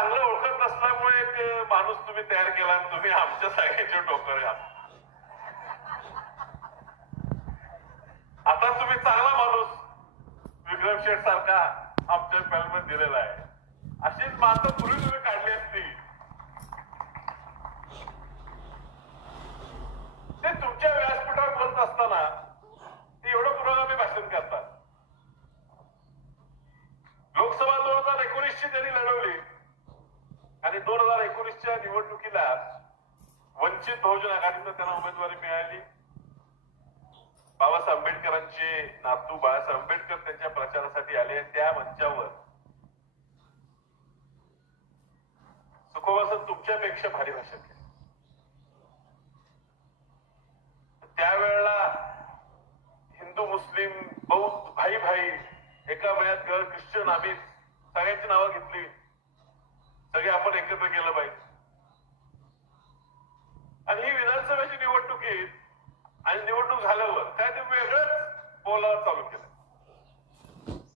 चांगलं ओळखत नसल्यामुळे एक माणूस तुम्ही तयार केला आणि तुम्ही आमच्या सगळ्यांचे डोकर आता तुम्ही चांगला माणूस. विक्रम शेठ सारखा आमच्या पॅलमध्ये दिलेला आहे. अशीच माणसं पूर्वी तुम्ही काढली असती. ते तुमच्या व्यासपीठावर बोलत असताना ते एवढं पुरोगामी भाषण करतात. लोकसभा दोन हजार एकोणीसची त्यांनी लढवली. दोन हजार एकोणीसच्या निवडणुकीला वंचित बहुजन आघाडीनं त्यांना उमेदवारी मिळाली. बाबासाहेब आंबेडकरांचे नातू बाळासाहेब आंबेडकर त्यांच्या प्रचारासाठी आले. त्या मंचावर सुखोबासन तुमच्यापेक्षा भारी भाषण त्यावेळेला हिंदू मुस्लिम बौद्ध भाई भाई एका वेळात घर ख्रिश्चन आम्ही सगळ्यांची नावं घेतली. सगळे आपण एकत्र केलं पाहिजे. आणि ही विधानसभेची निवडणूक येईल आणि निवडणूक झाल्यावर काय